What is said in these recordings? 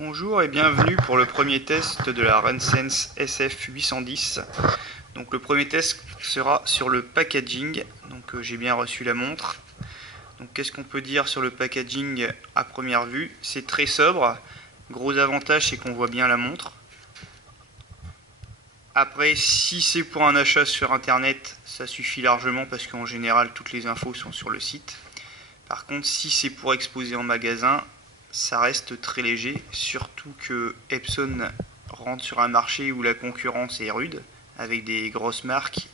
Bonjour et bienvenue pour le premier test de la Rensense SF810. Donc le premier test sera sur le packaging. Donc j'ai bien reçu la montre. Donc qu'est-ce qu'on peut dire sur le packaging à première vue? C'est très sobre. Gros avantage, c'est qu'on voit bien la montre. Après, si c'est pour un achat sur internet, ça suffit largement parce qu'en général toutes les infos sont sur le site. Par contre, si c'est pour exposer en magasin, ça reste très léger, surtout que Epson rentre sur un marché où la concurrence est rude, avec des grosses marques.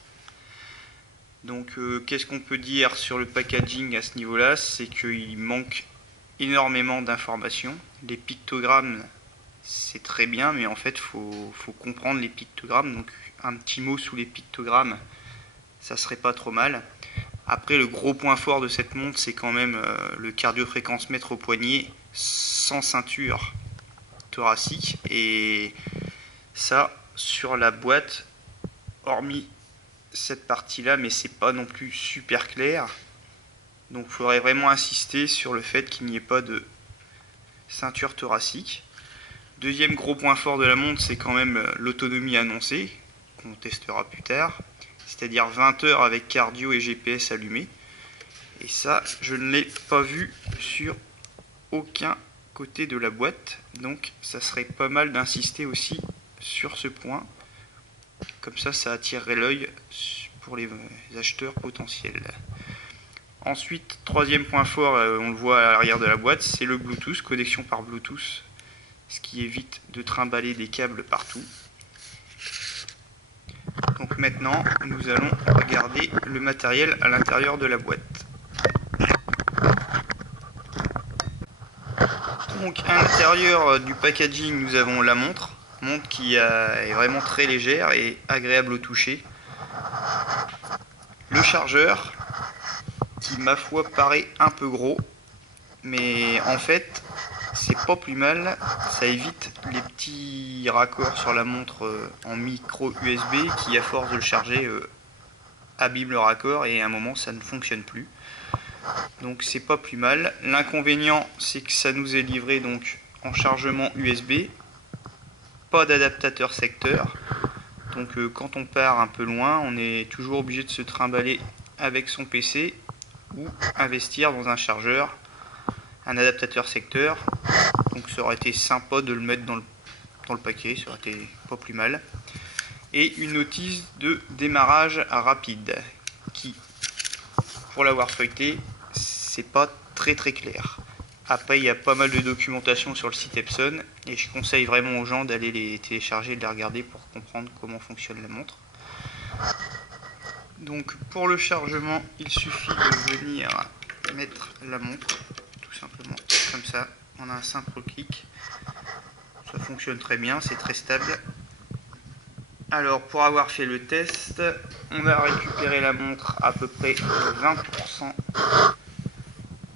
Donc qu'est-ce qu'on peut dire sur le packaging à ce niveau-là? C'est qu'il manque énormément d'informations. Les pictogrammes, c'est très bien, mais en fait, faut comprendre les pictogrammes. Donc un petit mot sous les pictogrammes, ça serait pas trop mal. Après, le gros point fort de cette montre, c'est quand même le cardiofréquence-mètre au poignet sans ceinture thoracique. Et ça, sur la boîte, hormis cette partie-là, mais c'est pas non plus super clair. Donc il faudrait vraiment insister sur le fait qu'il n'y ait pas de ceinture thoracique. Deuxième gros point fort de la montre, c'est quand même l'autonomie annoncée, qu'on testera plus tard. C'est-à-dire 20 heures avec cardio et GPS allumé. Et ça, je ne l'ai pas vu sur aucun côté de la boîte. Donc ça serait pas mal d'insister aussi sur ce point. Comme ça attirerait l'œil pour les acheteurs potentiels. Ensuite, troisième point fort, on le voit à l'arrière de la boîte, c'est le Bluetooth, connexion par Bluetooth, ce qui évite de trimballer des câbles partout. Donc maintenant, nous allons regarder le matériel à l'intérieur de la boîte. Donc à l'intérieur du packaging, nous avons la montre qui est vraiment très légère et agréable au toucher. Le chargeur, qui ma foi paraît un peu gros, mais en fait c'est pas plus mal, ça évite les petits raccords sur la montre en micro USB qui, à force de le charger, abîment le raccord et à un moment ça ne fonctionne plus. Donc c'est pas plus mal. L'inconvénient, c'est que ça nous est livré donc en chargement USB, pas d'adaptateur secteur. Donc quand on part un peu loin, on est toujours obligé de se trimballer avec son PC ou investir dans un chargeur, un adaptateur secteur. Donc ça aurait été sympa de le mettre dans le paquet, ça aurait été pas plus mal. Et une notice de démarrage rapide qui, pour l'avoir feuilleté, c'est pas très clair. Après, il y a pas mal de documentation sur le site Epson et je conseille vraiment aux gens d'aller les télécharger et de les regarder pour comprendre comment fonctionne la montre. Donc pour le chargement, il suffit de venir mettre la montre tout simplement comme ça. On a un simple clic. Ça fonctionne très bien, c'est très stable. Alors pour avoir fait le test, on a récupéré la montre à peu près 20%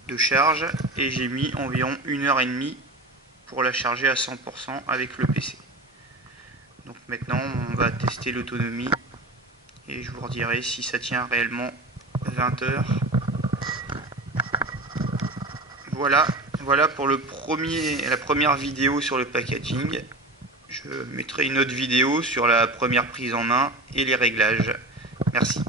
de charge et j'ai mis environ 1h30 pour la charger à 100% avec le PC. Donc maintenant on va tester l'autonomie et je vous redirai si ça tient réellement 20 heures. Voilà pour la première vidéo sur le packaging. Je mettrai une autre vidéo sur la première prise en main et les réglages. Merci.